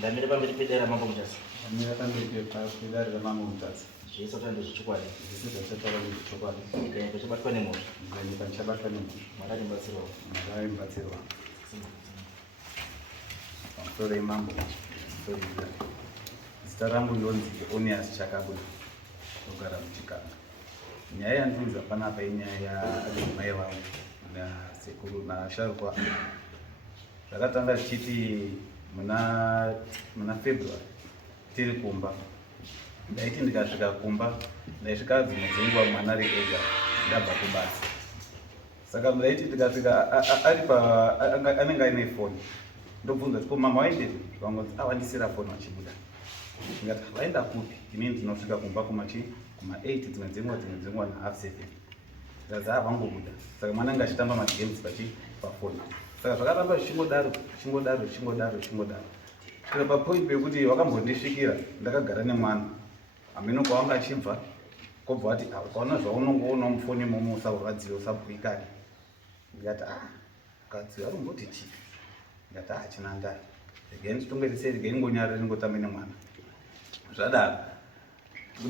ndamire pamberi pedera mambo mutasi. Ndamire pamberi pedera mambo mutasi. Zvese utando zvichokwadi. Zvese zvataura zvichokwadi. Nyika ichabatwa nemhosva. Nyika ichabatwa nemhosva. Mwari mubatsirwa. Mwari mubatsirwa. Pamusoro imambo. Zita rangu ndonzi Onias Chakabuda. Ndogara muchikanga. Nyaya yandinzwa panapa inyaya yamai vangu nasekuru nasharukwa. Zvakatanga zvichiti muna February tiri kumba. Ndaiti ndikasvika kumba ndaisvika dzimwe dzenguva mwana ari ega ndabva kubasa. Saka ndaiti ndikasvika anenge aine foni. Ndobvunza kuti mama waendei? Vangonzi awandisira foni vachibuda. Ndikati vaenda kupi? Inini ndinosvika kumba kuma8 dzimwe dzenguva na7:30. Ndikati vangobuda. Saka mwana anga achitamba magames pafoni. Saka zvakatamba zvichingodaro. Kusvika papoint pekuti wakambondisvikira ndakagara nemwana. Ameno kwawanga achibva kobva wati ukaona zvaunongoona mufoni imomo usauradziwa usabhuikani. Ndikati ukadzi arumboti chii? Ndikati hachina ndaa. Regai nditongorisei, regai ngonyarire ndingotambe nemwana. Zvadaro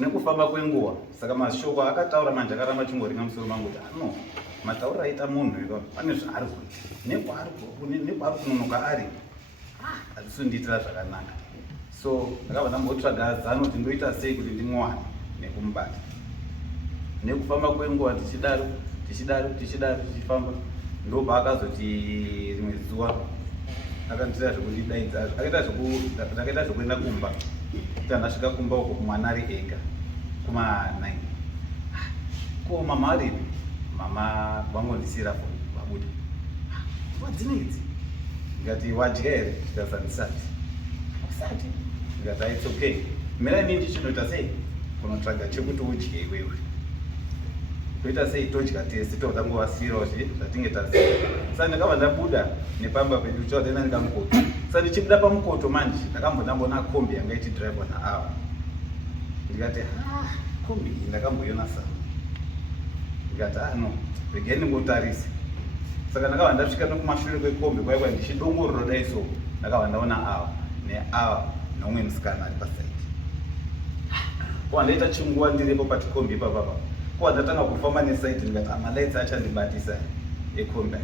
nekufamba kwenguva. Saka mashoko akataura manje akaramba chingoringa musoro mangu kuti matauriro aita munhu pane zvaari kuita nekwaari kunonoka ari hazvisundiitira zvakanaka. So ndakabva ndambotsvaga zano kuti ndoita sei kuti ndimwane nekumubata. Nekufamba kwenguva tichifamba ndobva akazoti rimwe zuva akanditira zvekundidaidza ndakaita zvekuenda kumba. Kuti andasvika kumba uko mwana ari ega kuma9. Ko mama aripi? Mama vangondisira foni vabuda. Wadzinidzi? Ndikati wadya here? Ndikasandisati. Usati? Ndikati it's okay. Mera inini ndichinoita sei? Kunotsvaga chekuti udye iwewe. Kuita sei todya tese totanguvasirawo zvatinge taziva. Saka ndakabva ndabuda nepamba pedu chotoenda ndikamukoto. Saka ndichibuda pamukoto manje ndakambonamboona kombi yanga ichidhiraivwa naava. Ndikati kombi iyi ndakamboiona sana. Ndikati regai ndingotarise. Saka ndakabva ndasvika nekumashure kwekombi kwaiva ndichidongorora dai so ndakabva ndaona ava neumwe musikana ari pasaidi. Kwa ndaita chinguva ndiripo patikombi ipapapa. Kwa ndatanga kufamba nesaidi ndikati amalaitsi achandibatisa ekombi.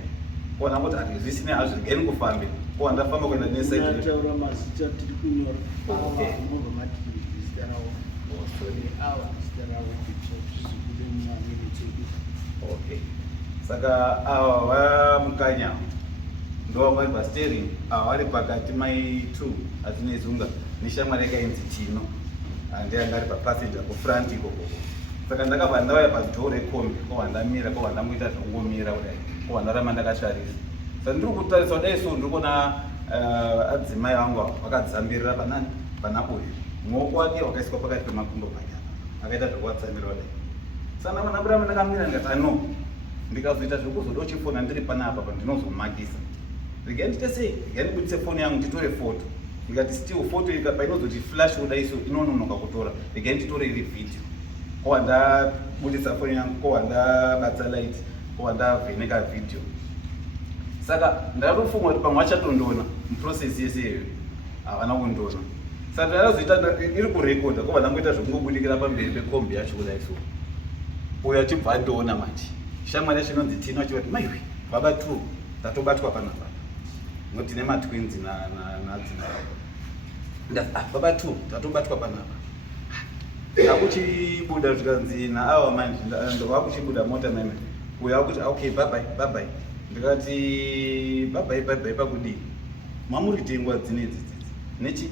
Kwa ndangoti hazvisine hazvo regai ndingofambe. Kwa ndafamba kuenda nesaidi. Ndataura mazita tiri kunyora. Mobva matiri zita rawo. Awa zita rawo zvizobude mumaminitsi edu. Okay. Saka ava vamukanya ndovamwari pastering ava vari pakati mai2 atinezunga neshamwari yakainzi Tino andiyanga ari papassenger kufront ikoko. Saka ndakabva ndauya padhoo rekombi kobva ndamira kobva ndangoita zvokungomira kudai kobva ndaramba ndakatarisa. Saka ndiri kutarisa kudai so ndiri kuona adzimai vangu vakadzambirira pana uyu muoko wake wakaiswa pakati pemakumbo panyama akaita zvokuvatsamira kudai. Saka ndamuramba ndakamira ndikati ndikazoita zvekuzoda uchifona ndiri panapa pandinozomakisa. Regai ndiite sei? Regai ndibudise foni yangu nditore foto. Ndikati still foto painozoti flash kudai so inononoka kutora. Regai nditore iri video. Kobva ndabudisa foni yangu kobva ndabatsa light kobva ndavheneka video. Saka ndatofunga kuti pamwe achatondoona muprocess yese iyoyo havana kundoona. Saka ndakazoita iri kurekodha kobva ndangoita zvokungobudikira pamberi pekombi yacho kudai so. Uyo achibva andoona manje. Shamwari yacho inonzi Tino achivati maiwe baba 2 tatobatwa panapa. Ngoti nematwins nadzimai. Ndati baba 2 tatobatwa panapa. Ndakuchibuda zvikanzi naava manje ndovakuchibuda mota meme. Uyo akuti okay bye bye. Ndikati bye bye pakudii? Mamuri tengwa dzinedzi nechi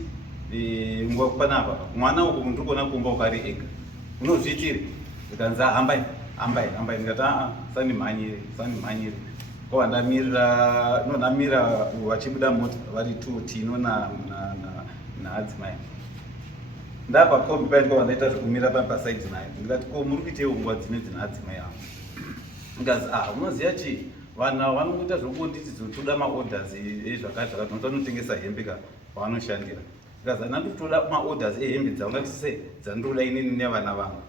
ngwa panapa. Mwana uko ndiri kuona kumba ukari ega. Unozviitire? Ndikanzi hambai. Ndikati sandimhanyire. Kobva ndamira vachibuda mota vari 2 Tino naadzimai. Ndabva kombi paini kobva ndaita zvokumira pasaidi nayo. Ndikati ko muri kuitei nguva dzinedzi naadzimai angu? Ndikazi unoziva chii? Vanhu vanongoita zvokunditi toda maorders ezvakati vanotengesa hembe ka pavanoshandira. Ndikazi ndandotoda maorders ehembe dzaungatisei dzandoda inini nevana vangu.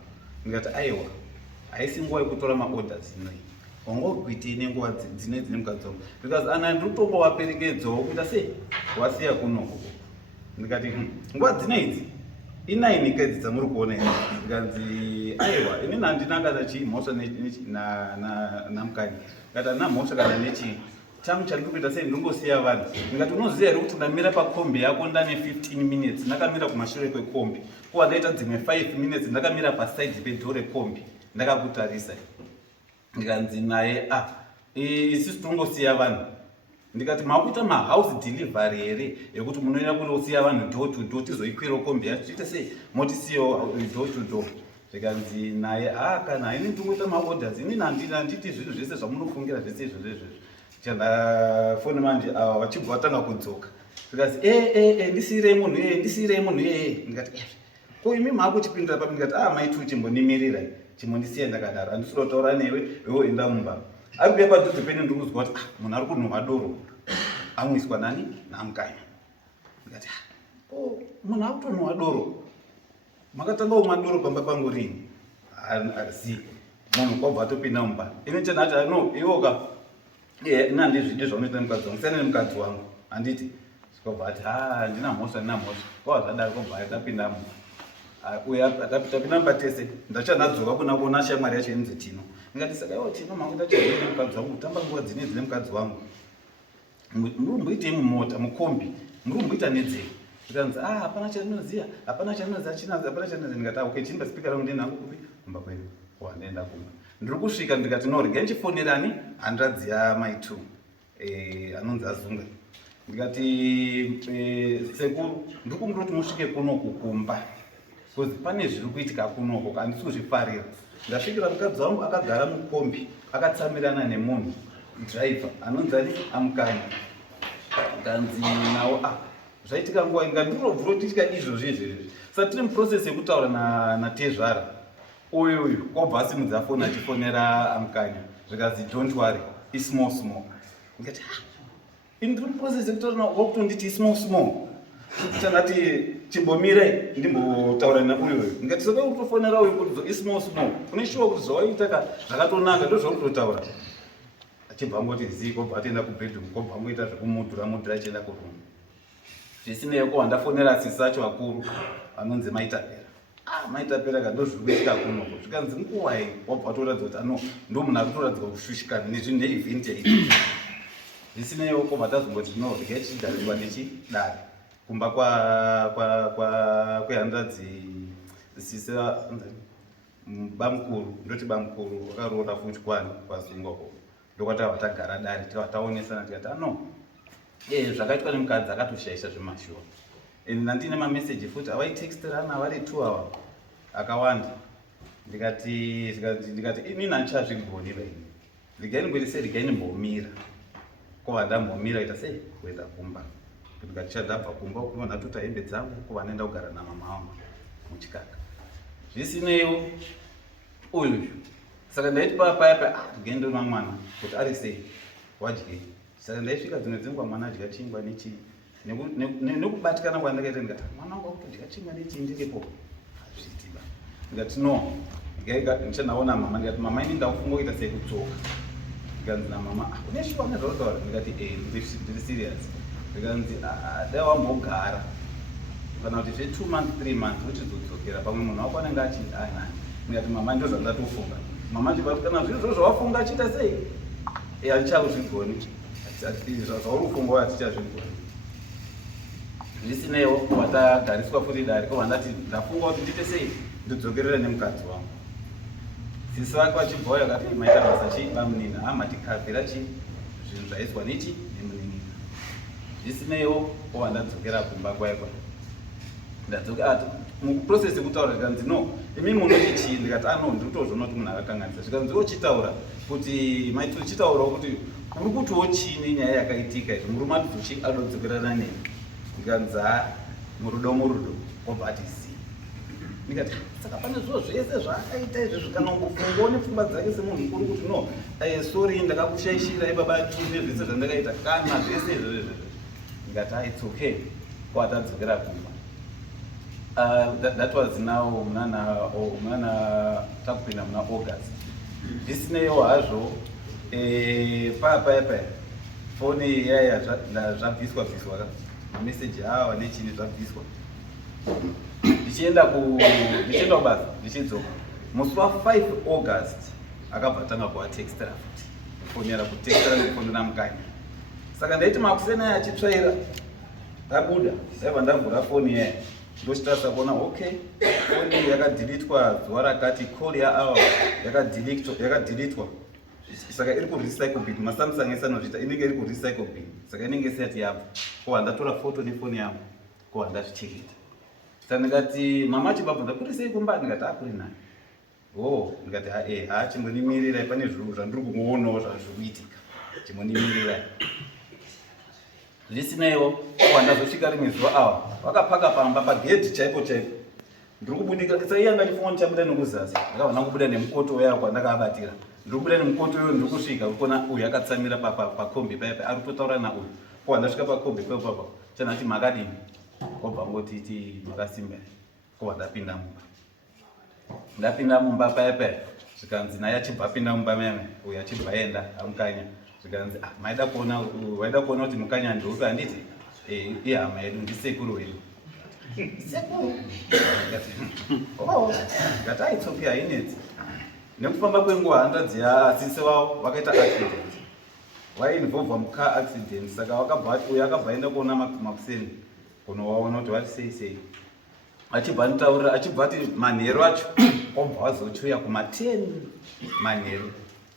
Ndikati aiwa haisi nguva yekutora maorders inoi. Wangokuitei nenguva dzinedzi nemukadzi wangu. Because ndiri kutongowaperekedzawo kuita sei wasiya kunoko. ndikati nguva dzinedzi i9 kedzi dzamuri kuona idzi. Ndikanzi aiwa inini handina kana chimhosva namukanya. Ndikati handina mhosva kana nechii, changu chandiri kuita sei ndingosiya vanhu. Ndikati unoziva here kuti ndamira pakombi yako ndane 15 minutes ndakamira kumashure kwekombi, kuva ndaita dzimwe 5 minutes ndakamira pasaidi pedhoo rekombi ndakakutarisa. Ndikanzi naye isusu tongosiya vanhu. Ndikati makuita mahouse delivery here yekuti munoenda kunosiya vanhu door to door tizoikwira kombi yacho tiite sei motisiyo door to door. Zvikanzi naye kana ini ndingoita maorders, inini handiti zvinhu zvese zvamunofungira zvese izvozvo. Chandafona manje vachibva vatanga kudzoka. Zvikanzi ndisiyirei munhu ndisiyirei munhu Ndikati ko imi maakuchipindura papi. Ndikati maitu chimbonimirira chimbondisiya ndakadaro, handisi kutaura newe, iwe enda mumba. Ari kuuya padhuze pene ndiri kuzwa kuti munhu ari kunhuhwa doro amwiswa nani namukanya. Ndikati munhu ari kutonhuhwa doro, makatanga kumwa doro pamba pangu rini? Hazivi. Munhu kwabva atopinda mumba. Ini chandati no iwoka ina handizvidi zvaunoita nemukadzi wangu, siyana nemukadzi wangu handiti. Kwabva ati handina mhosva kwava zvadaro. Kwabva atapinda mumba. Uya tapinda mumba tese, ndachandadzoka kuna kuona shamwari yacho inzi Tino. Ndikati saka iwo Tino makuita chazvino nemukadzi wangu, kutamba nguva dzinedzi nemukadzi wangu, muri kumboitei mumota mukombi, muri kumboita nedzei? Ndikanzi hapana chandinoziva, hapana chandinoziva, hapana chandinoziva. Ndikati okay, chimba spika rangu ndienda hangu kupi kumba kwenu. Wandaenda kumba. Ndiri kusvika ndikati no regai ndichifonerani hanzvadzi yamaitu anonzi Azunga. Ndikati sekuru ndiri kumbiroti musvike kunoku kumba, because pane zviri kuitika kunoko handisi kuzvifarira. Ndasvikira mukadzi wangu akagara mukombi akatsamirana nemunhu driver anonzi amukanya. Ndanzi nawo zvaitika nguva ngandirobvurotitika izvozvo izvezvi. Saka tiri muprocess yekutaura natezvara uyu kwabva asimudza foni achifonera amukanya. Zvikazi don't worry ismall. Ndikati ndiri muprocess yekutaura nawo wakutonditi small. Chandati chimbomirai ndimbotaura nauyu. Ndikati saka utofonera uyu kuti ismall uneshuwa kuti zvawaita zvakatonaka ndozvautotaura. Achibva angoti zii, kwabva atoenda kubhedroom, kwabva angoita zvekumudhura achienda kurumu. Zvisinei ko handafonera sisi acho akuru anonzi Maitapera. Maitapera ndozviri kuitika kunoko. Zvikanzi nguwai wabva watoratidza kuti ndo munhu ari kutoratidza kushushikana nezvinhu neevhenti yaiti. Zvisinei ko vatazongoti regai tichigarirwa nechidare kumba kwehanzvadzi sisi bamukuru, ndoti bamukuru wakaroora futi kwani kwaZunga uko. Ndokwatava tagara dare taonesana tikati zvakaitwa nemukadzi akatoshaisha zvemashuwa. Nandine mameseji futi avaitexterana vari 2 hour akawanda. Ndikati inini handichazvigoni vaini, regai ndingoti regai ndimbomira. Kwava ndambomira ita sei kuenda kumba. Ndikati chadabva kumba ukuva ndatuta hembe dzangu kuva ndaenda kugara namama wangu muchikaka. Zvisineiwo uyu saka ndaiti paya regai ndona mwana kuti ari sei wadyei. Saka ndaisvika dzimwe dzenguva mwana adya chingwa nechii nekubatikana kwandakaita. Ndikati mwana wangu akutodya chingwa nechii ndiripo hazvitiba. Ndikati no ndichandaona mama. Ndikati mama ini ndakufunga kuita sei kutsoka. Ndikanzi namama uneshuwa nezvautaura. Ndikati ndiri serious. Ndikanzi dai wambogara kana kuti zve2 months 3 months uchizodzokera pamwe munhu wako anenge achiti nani. Ndikati mama ndo zvandatofunga. Mama chibva kana zviro zvawafunga achiita sei hatichazvigoni. Zvauri kufunga hatichazvigoni. Zvisineiwo watagariswa futi dare ko vandati ndafunga kuti ndiite sei ndidzokerera nemukadzi wangu. Sisi vake vachibva vakati maita basa chii bamunini matikabvira chii zvinhu zvaizwa nechi nemunin'ina. Zvisineiwo wandadzokera kumba kwaikwa. Ndadzoka muprocess yekutaura ndikanzi no imi munoti chii. Ndikati ndikutozviona kuti munhu akakanganisa. Zvikanzi ochitaura kuti maiti uchitaurawo kuti uri kutiwo chii nyaya yakaitika izvo murume atizochi adodzokerana neni. Ndikanzi murudo wabva ati zii. Ndikati saka pane zviro zvese zvaakaita izvi kana ungofungawo nepfungwa dzake semunhu mukuru kuti no sorry ndakakushaishira baba tine zvese zvandakaita kana zvese izvozvo. Ndikati it's okay kwatadzokera kumba. That was now munana takupinda muna August. Zvisineiwo hazvo paya foni yaya zvabviswa mameseji awa nechini zvabviswa. Ndichienda kubasa ndichidzoka musi wa5 August akabva atanga kuvatextera futi kufonera kutextera nekufondera mukanya. Saka ndaiti Makuseni aya achitsvaira ndabuda ndaibva ndavhura foni yaya ndochitarisa kuona okay foni yakadhilitwa zuva rakati, call yaawa yakadhilitwa. Saka iri kurecycle bin, maSamsung esanozviita inenge iri kurecycle bin, saka inenge isati yabva. Ko ndatora foto nefoni yangu ko ndazvicheketa. Saka ndikati mama achibva ndakuri sei kumba, ndikati akuri naye. Ndikati chimbonimirirai pane zvinhu zvandiri kumoonawo zvazvirikuitika, chimbonimirirai. Zvisineiwo ko ndazosvika rimwe zuva awa vakapaka pamba pagedhi chaipo ndiri kubudika. Saka iye anga achifunga ndichabuda nekuzasi, ndakabva ndangobuda nemukoto uya kwandakabatira. Ndiri kubuda nemukoto uyo ndiri kusvika kuona uyu akatsamira pakombi paipa ari kutotaura nauyu. Ko ndasvika pakombi paipapo chanati makadini, obva ngotiti makasimba. Ko ndapinda mumba. Ndapinda mumba paipa zvikanzi naye achibva apinda mumba meme uyu achibva enda amukanya. Zvikanzi maida kuona kuti mukanya ndiriupi, handiti ihama yedu ndisekuru wedu. Sekuru ndikati aitsopi hainetsi. Nekufamba kwenguva hanzvadzi yaasisi wavo vakaita accident, vainvolva mucar accident. Saka uyu akabva aenda kuona Makuseni kunovaona kuti vari sei. Achibva nditaurira achibva ati manheru acho obva wazochuya kuma10 manheru.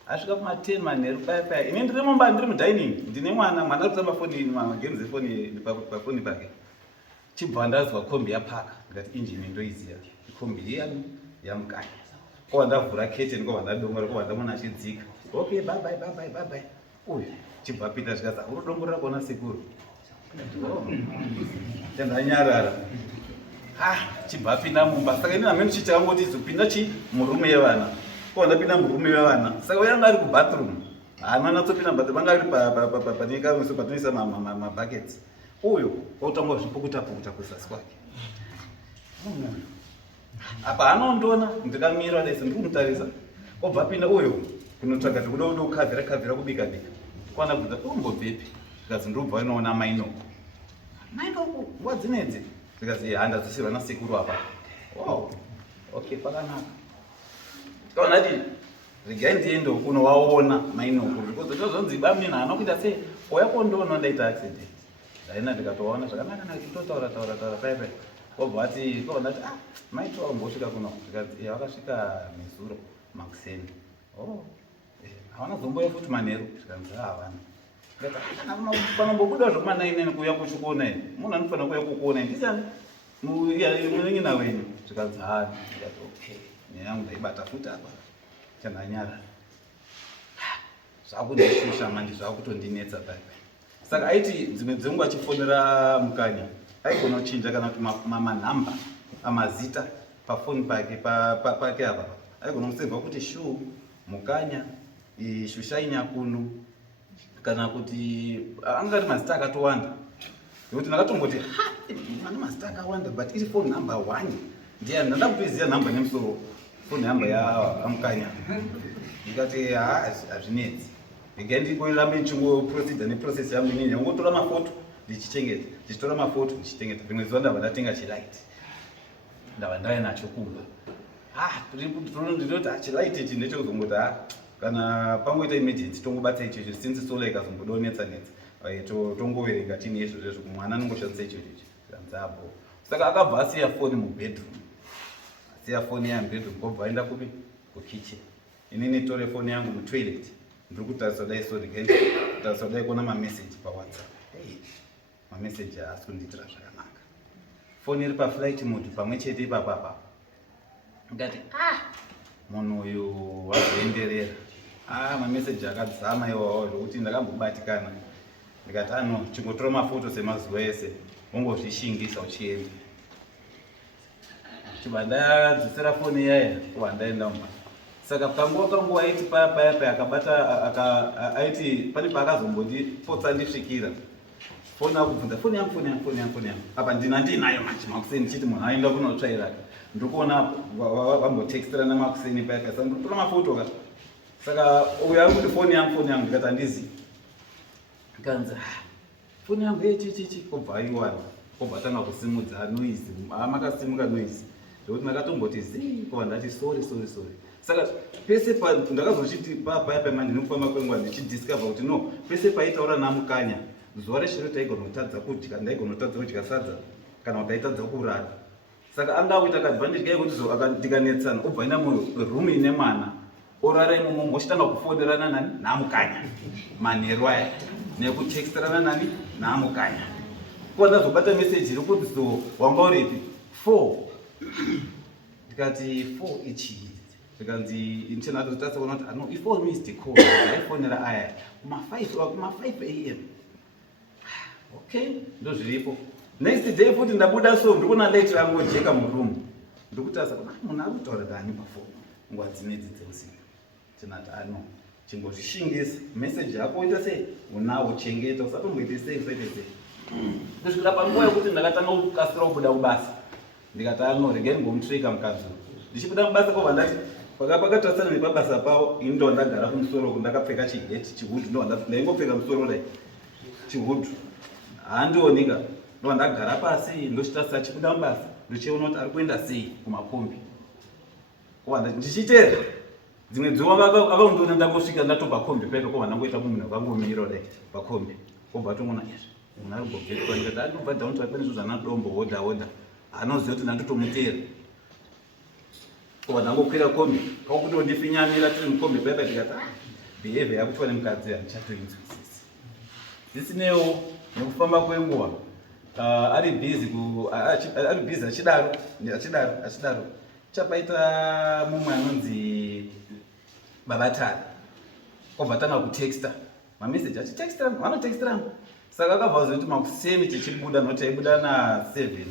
Asvika kuma10 manheru paya ini ndiri mumba, ndiri mudining, ndine mwana ari kutamba foni, magames efoni pafoni pake. Chibva ndazwa kombi yapaka, ndikati injini ndoiziva kombi iyani yamukanya. Ko ndavhura curtain ko ndadongora ko ndamona achidzika. Okay, bye bye. Uyu chibva apinda zvikaza uri dongorera kuona sekuru. Ndanyarara. Chibva apinda mumba. Saka ini hamene chichita ngoti zopinda murume yevana. Ko ndapinda murume yevana. Saka uyanga ari kubathroom. Haana tsopinda bathroom, vanga ari panika muso patinoisa mabuckets. Uyu otanga zvipukuta kuzasi kwake. Apa anondoona ndikamira desi ndiri kumutarisa. Obva apinda uyu kunotsvaga zvekuda kukavhira kubika. Kwana bvunza umbobvepi? Zvikazi ndobva inoona mainoko. Mainoko nguva dzinedzi? Zvikazi handadzisirwa nasekuru apa. Wow, okay, pakanaka. Tikaona kuti regai ndiende kunovaona mainoko. Zvikozo zvozonzi bamini haana kuita sei oya kondoona ndaita accident. Ndaina ndikatovaona zvakanaka nachitotaura paipa. Obva ati ndati maiti wambosvika kuno. Zvikazi vakasvika nezuro Makuseni. Havana zomboya futi manheru. Zvikanzi havana. Panombobuda zvokuma9 kuuya kuchikuona ine. Munhu anofanira kuuya kukuona ine. Ndisani munyina wenyu. Zvikanzi ndikati okay. Nyaya yangu ndaibata futi apa. Chandanyara. Zvakundishusha manje, zvakutondinetsa paipa. Saka aiti dzimwe dzenguva achifonera mukanya aigona kuchinja kana kuti manhamba amazita pafoni pake apa aigona kusevha kuti shu mukanya shushaini kunu kana kuti angari mazita akatowanda. Nekuti ndakatomboti ane mazita akawanda but iri phone number 1 ndiye ndanda kutoiziva nhamba nemusoro phone number yamukanya. Ndikati hazvinetsi regai ndikorambe ndichingoprocedure neprocess yangu inini yangotora mafoto ndichitengeta. Rimwe zuva ndabva ndatenga chilight, ndabva ndaya nacho kumba. Ndinoti chilight ichi ndechekuzongoti kana pangoita emergency tongobatsa ichocho since solar ikazombodonetsa tongoverenga chini izvozvo mwana anongoshandisa ichocho zvanzabo. Saka akabva asiya foni mubedroom, asiya foni yamubedroom kobva aenda kupi kukitchen. Inini tore foni yangu mutoilet ndiri kutarisa dai kutarisa dai kuona mameseji paWhatsApp. Mameseji haasi kundiitira zvakanaka. Foni iri paflight mode pamwe chete ipapapa. Ndikati munhu uyu wazoenderera. Mameseji akadzama iwawo zvokuti ndakambobatikana. Ndikati chingotora mafoto semazuva ese ungozvishingisa uchienda. Chibva ndadzisira foni yaya kubva ndaenda mumba. Saka kanguva aiti paya akabata aiti pane paakazombondipotsa ndisvikira. Foni akubvunza foni yangu. Apa ndinayo manje Makuseni ndichiti munhu aenda kunotsvaira. Ndiri kuona vambotextera naMakuseni paya. Saka ndinotora mafoto. Saka uyu ari kuti foni yangu ndikati handizivi. Ndikanzi foni yangu chichi kobva aiwana kobva tanga kusimudza noise makasimuka noise ndokuti ndakatomboti zii kobva ndati sorry saka pese ndakazochiti paya pamandi nekufamba kwenguva ndichidiscover kuti no pese paitaura namukanya zuva reshero taigona kutadza kudya ndaigona kutadza kudya sadza kana kuti aitadza kurara saka angauita kaadvantage kaikuti ndikanetsana obva ina murumu ine mwana orara imomo mochitanga kufonerana nani namukanya manheru aya nekutexterana nani namukanya kuva ndazobata meseji iri kuti so wanga uripi 4 ndikati 4 ichii ndikanzi nchenatotatsaona kuti no ifone missed call aifonera aya kuma5 am okay ndozviripo next day futi ndabuda so ndikuona late rangojeka murumu ndikutasa munhu ari kutaura kani pafoni nguva dzinedzi dzeusiku chinati ano chingozvishingisa meseji yako oita sei unawo chengeta usatomboite sei usaite sei kusvikira panguva yekuti ndakatanga kukasira kubuda kubasa ndikati ano regai ngomutreka mukadzi ndichibuda mubasa kobva ndati pakatatsana nepabasa pavo ini ndo ndagara kumusoro ndakapfeka chiheti chihudhu ndo ndaingopfeka musoro dai chihudhu handionika ndo ndagara pasi ndochitarisa chibuda mubasa ndochiona kuti ari kuenda sei kumakombi kobva ndichiteera dzimwe dzuva akaundiona ndangosvika ndatopa kombi peka kobva ndangoita munhu akangomira dai pakombi kobva tomona izvi munhu ari kugobvetwa ndikati andobva dhaunti pane zvo zvanadombo hodha anoziva kuti ndandotomuteera kobva ndangokwira kombi kwakutondifinyamira tiri mukombi paipa tikati behavha yakutiwa nemukadzi handichatoinzwisisi zisinewo nekufamba kwenguva ari busy achidaro chapaita mumwe anonzi babatari obva tanga kutexta mameseji achitextirana vanotextirana saka akabva zoti makusemi tichibuda noti aibuda na7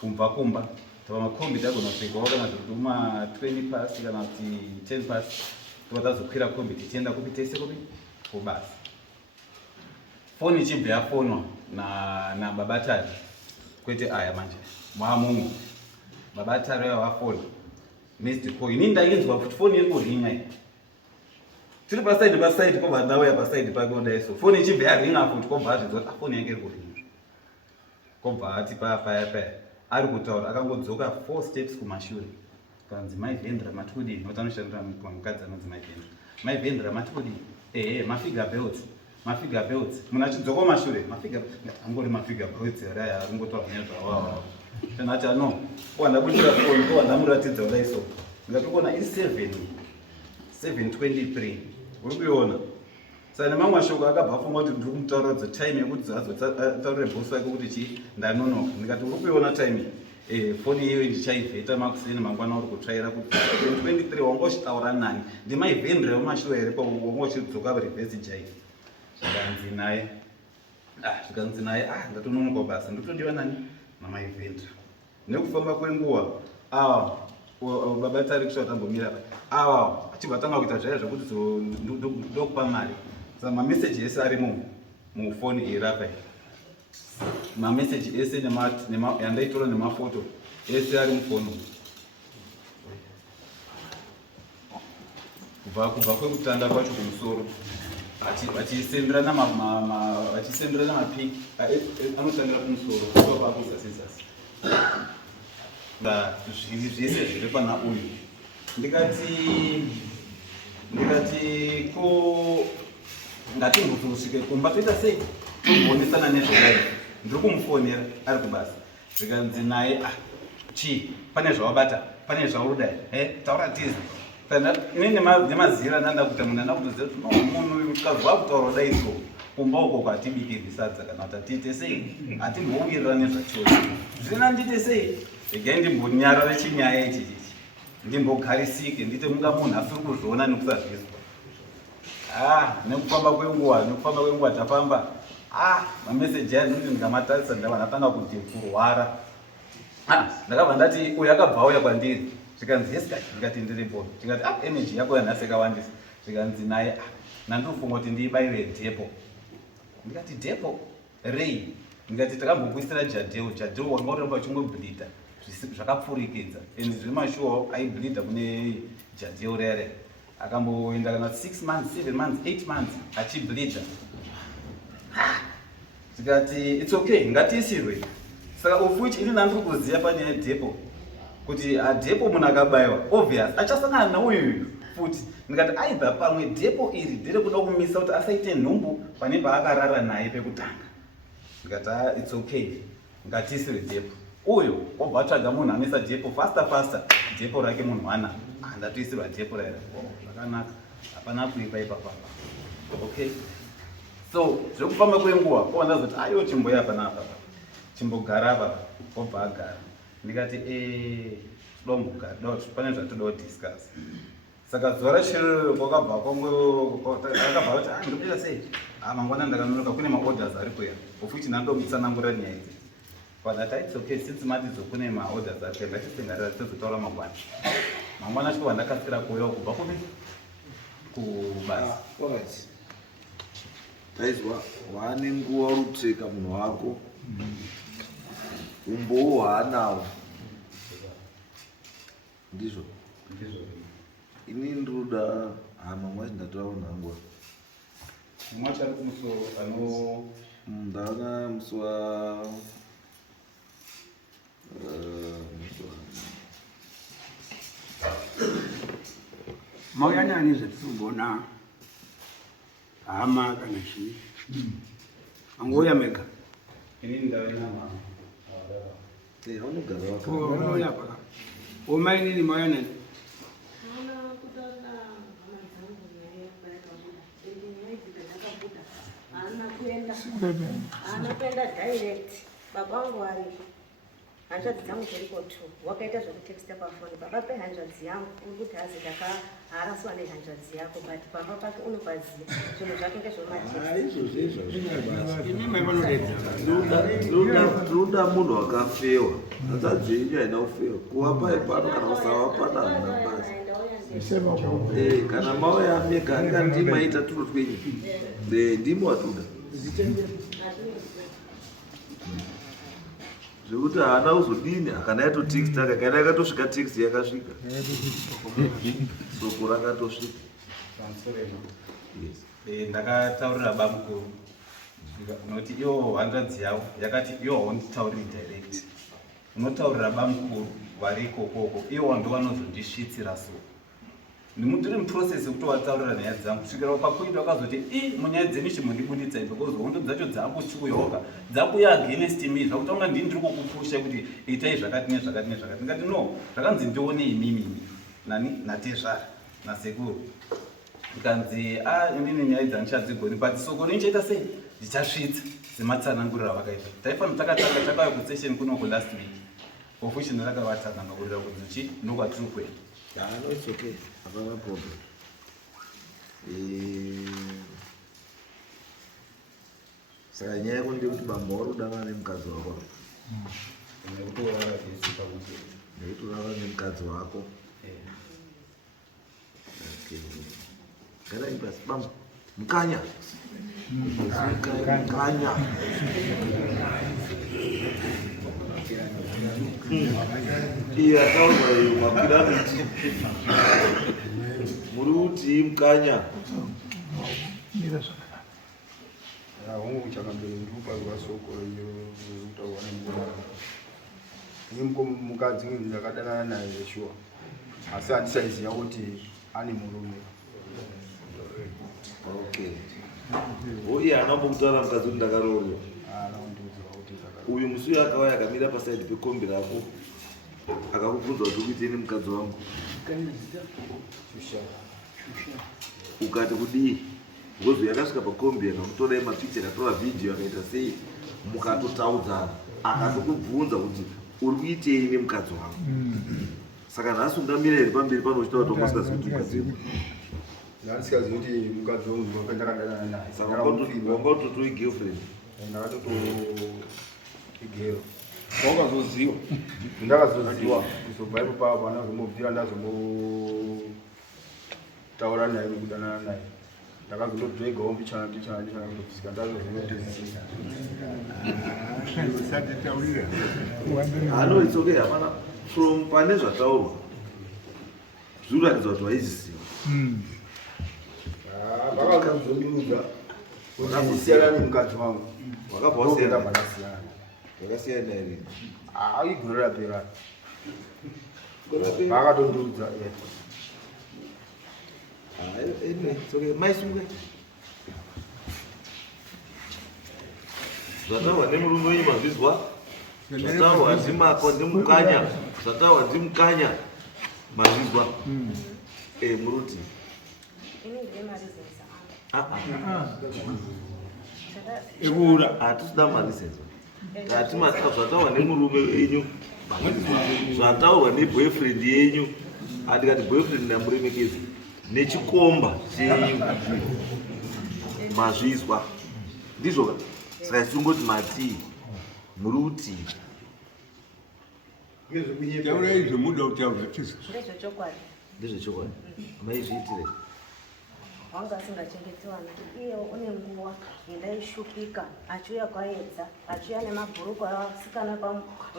kumba tava makombi tagona kupfekawo kana kuti uma 20 pasi kana kuti 10 pasi tova tazokwira kombi tichienda kupi tese kupi kubasa foni ichibva yafonwa nababatari kwete aya manje mwamumwe babatari aya wafona missed call ini ndainzwa kuti foni iri kuringa tiri pasaidi kobva ndauya pasaidi pake odaiso foni ichibva yaringa futi kobva azvidzoti foni yange iri kuringa kobva ati paya ari kutaura akangodzoka 4 steps kumashure kanzi maivhendra matikudi noti anoshandira mukadzi anonzi maivhendra matikudi mafiga belts munhu achidzoka kumashure angori mafiga belts araya aringotaura nezvawawa tanati ano wandabudira foni kobva ndamuratidza kudaiso ndikatokuona iri 7:23 uri kuiona saka nemamwe mashoko akabva afunga kuti ndiri kumutauradza time yekuti azotaurire bhosi wake kuti chii ndanonoka ndikati uri kuiona time foni iyoyo ndichaivheta makuseni mangwana uri kutsvaira kuti 23 wanga uchitaura nani ndimaivhendra yemumashure here wanga uchidzoka revhesi jaiva zvikanzi naye ndatononoka basa ndotodiwa nani namaivhendra nekufamba kwenguva babatari kusvika tambomira achibva tanga kuita zvaya zvokuti ndokupa mari saka mameseji ese ari mufoni iyi rapa mameseji ese yandaitora nemafoto ese ari mufoni kubva kwekutanda kwacho kumusoro vachisenderana mapiki anotandira kumusoro kubva kuzasi zvese zviri pana uyu ndikati ko ngatimbozosvike kumba toita sei tombonesana nezvadai ndiri kumufonera ari kubasa zvikanzi naye chii pane zvawabata pane zvaurudai taura tizi ine nemazira ndanda kuita munhu anda kutoziva kuti munhu ukazwa kutaura dai so kumba uko kwatibikirwi sadza kana kuti atiite sei hatimbouwirira nezvacho zvina ndiite sei regai ndimbonyarare chinyaya ichi ndimbogarisike ndite munga munhu asiri kuzviona nekusazvizwa nekufamba kwenguva tafamba mameseji aya ndikuti ndikamatarisa ndava ndatanga kuti kurwara ndakabva ndati uyu akabva auya kwandiri zvikanzi yes kai ndikati ndiripo ndikati energy yako yanhasi yakawandisa zvikanzi naye ndandofunga kuti ndiibayire depo ndikati depo rei ndikati takambokwisira jadheo wanga uramba uchingobhilidha zvakapfurikidza and zviri mashuwa aibhilidha kune jadheo rere akamboenda kana 6 months 7 months 8 months achibhilidha tikati it's okay ngatiisirwe. Saka ufuchi ini ndiri kuziva panyaya yedhepo kuti adhepo munhu akabayiwa obvious achasangana nauyu futi. Ndikati aidha pamwe dhepo iri ndiri kuda kumisa kuti asaite nhumbu pane paakarara naye pekutanga. Ndikati it's okay ngatiisirwe dhepo. Uyo obva atsvaga munhu amisa dhepo fasta dhepo rake munhu wana ndatoisirwa dhepo raira zvakanaka hapana kuipa ipapapa. Okay, so zvekufamba kwenguva kwanda zoti aiwo chimboya panapa chimbogara apa obva agara. Ndikati dombuka pane zvatoda kudiscuss. Saka zuva rachirero kwakabva akabva kuti ndinoita sei mangwana ndakanonoka kune maorders ari kuya ofuti ndandomutsanangura nyaya idzi. But it's okay since mati dzokune maorders ari kuya ngatisengarira tizotaura mangwana. Mangwana chikuva ndakasira kuuya kubva kupi kubasa. Taizwa wane nguva uri kutreka munhu wako umbowo hwaanawo ndizvo ini ndiroda mangwa chindatora nhangwa mumwe ari kumusoro ano ndana muswa mauyanyani zvatisibona hama kana chii angoya mega inini ndave nama aunogara unoya paka omainini mauyanyani anoenda direct baba wangu ari hanzvadzi dzangu dziriko 2 wakaita zvekutexta pafoni baba pehanzvadzi yangu uri kuti hazi ndakaharaswa nehanzvadzi yako but baba pake unopaziva zvinhu zvake ndinoda munhu akafewa hanzvadzi yenyu haina kufewa kuvapai pano kana kusava pana hamuna basa kana mauya amega anga ndimaita turo twenyu ndimo watuda zvekuti haana kuzodini akana yatotixta kana yakatosvika tixi yakasvika soko rakatosvika. ndakataurira bamukuru noti iwo hanzvadzi yavo yakati iwo haunditauriri direct unotaurira bamukuru vari ikokoko iwo ndo vanozondisvitsira soko. Ndiri muprocess yekuti wataurira nyaya dzangu kusvikira pakuita wakazoti munyaya dzemi chimundibuditsa because hondo dzacho dzakuchiuyoka dzakuya against me zvakuti unga ndini ndiri kukupusha kuti itai zvakati nezvakati nezvakati. Ndikati no zvakanzi ndione imimi nani natezvara nasekuru ndikanzi inini nyaya dzangu ndichadzigoni but soko rinchaita sei ndichasvitsa sematsanangurira vakaita. Taifanira takatanga takauya kusession kunoko last week ofushi ndakavatanangurira kuti chi ndokwatiri kuenda. No, it's okay. I have no problem. Saka nyaya yako ndekuti bamba wari kudangana nemukadzi wako nekutorara nemukadzi wako. Garai pasi bamba mukanya mukanya iya taurwa iyo makwira kuti muri kuti mukanya hongu chakambere ndikuparwa soko utaura nemukoma mukadzi ndakadanana naye shuwa asi handisaiziva kuti ane murume. okay uye haana kumbokutaura mukadzi kuti ndakaroorwa uyu musi uyo akauya akamira pasaidi pekombi rako akakubvunza kuti ukuitei nemukadzi wangu ukati kudii ngozi yakasvika pakombi akakutorai mapicha akatora vhidhiyo akaita sei mukatotaudzana akatokubvunza kuti uri kuitei nemukadzi wangu. Saka nhasi ungamira here pamberi pano uchitaura kuti ungasingazivi kuti mukadzi wangu ndandisikazivi kuti mukadzi wangu ndakadadanana naye saka wanga utotoi girlfriend ndakatoto igero wakazoziva ndakazoziva kuzobva ipapo anazomubvira ndazombotaura naye nekudanana naye ndakazondodregawo mbichana kutosvika ndazozvinotezano it's okay hapana from pane zvataurwa zviri kuratidza kuti waizisiva vakazondiudza kuti ndisiyana nemukadzi wangu wakabva Ndokenda wasiyana kwakasiyana. yakasiyana ere Igore rapera. Vakatondiudza anyway it's okay maisunge zvataurwa nemurume wenyu mazvizwa zvataurwa ndimukanya zvataurwa ndimukanya mazvizwa muruti inenge marizesa Ekura. hatisida marizezwa zvataurwa nemurume wenyu zvataurwa neboyfriend yenyu andikati boyfriend namuremekezi nechikomba chenyu mazvizwa ndizvo saka tichingoti mati muruti Taura izvo muda kutaura tizvo. ndezvechokwadi ndezvechokwadi maizviitire wanga asingachengetiwana iye une nguva indaishupika achiuya kwaedza achiuya nemabhuruku avasikana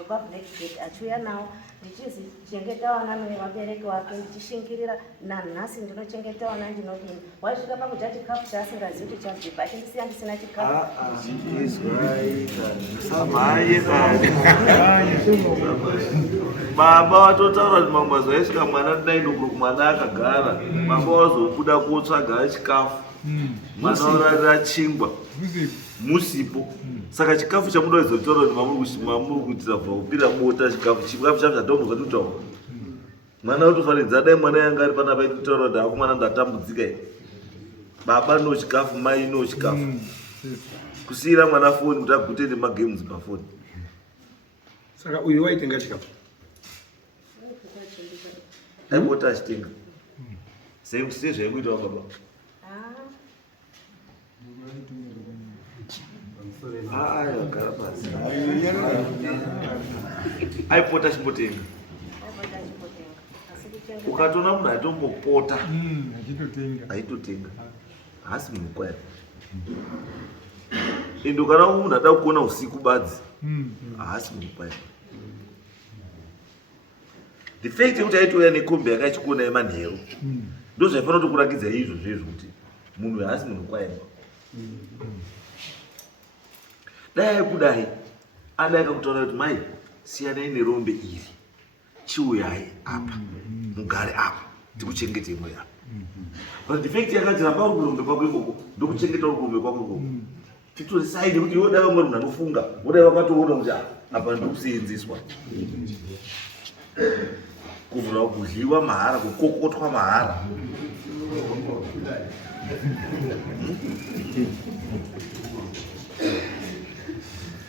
pablackgate achiuya nawo ndichizi chengeta wana nevabereki wake ndichishingirira nanhasi ndinochengeta wana ndinodini waisvika pakuti chikafu chaasingazivi kuti chabvipa achindisiya ndisina chikafu baba watotaura kuti mamwe mazuva aisvika mwana ndainokuru mwana akagara baba wazobuda kotsvaga chikafu mwana urarira chingwa musipo saka chikafu chamuda kuzotaura kuti mamuri kuitira kupira bota chikafu chacho chatombozva titaura mwana utofanidza dai mwana yanga ari panapa itotaura kuti akumwana ndatambudzika baba no chikafu mai no chikafu kusiyira mwana foni kuti agute nemagames pafoni Saka uyu waitenga chikafu. aipota achitenga sezvaikuitawo baba agara pasi aipota achimbotenga ukatoona munhu aitombopota aitotenga haasi munhu kwaya ende ukana munhu ada kuona usiku badzi haasi munhu kwaya the fact yekuti aitouya nekombi yakachikona yemanheru ndo zvaifanira kuti kurakidza izvo zvezvo kuti munhu haasi munhu kwaya dai aikudai adai akakutaura kuti mai siyanai nerombe iri chiuyai apa mugare apa tikuchengete imwe apa but the fact yakati ramba uri kurombe kwako ikoko ndokuchengeta uri kurombe kwako ikoko titosaide kuti iwo dai vamwe munhu anofunga vodai vakatoona kuti apa ndokuseenzeswa kuvhura kudliwa mahara kukokotwa mahara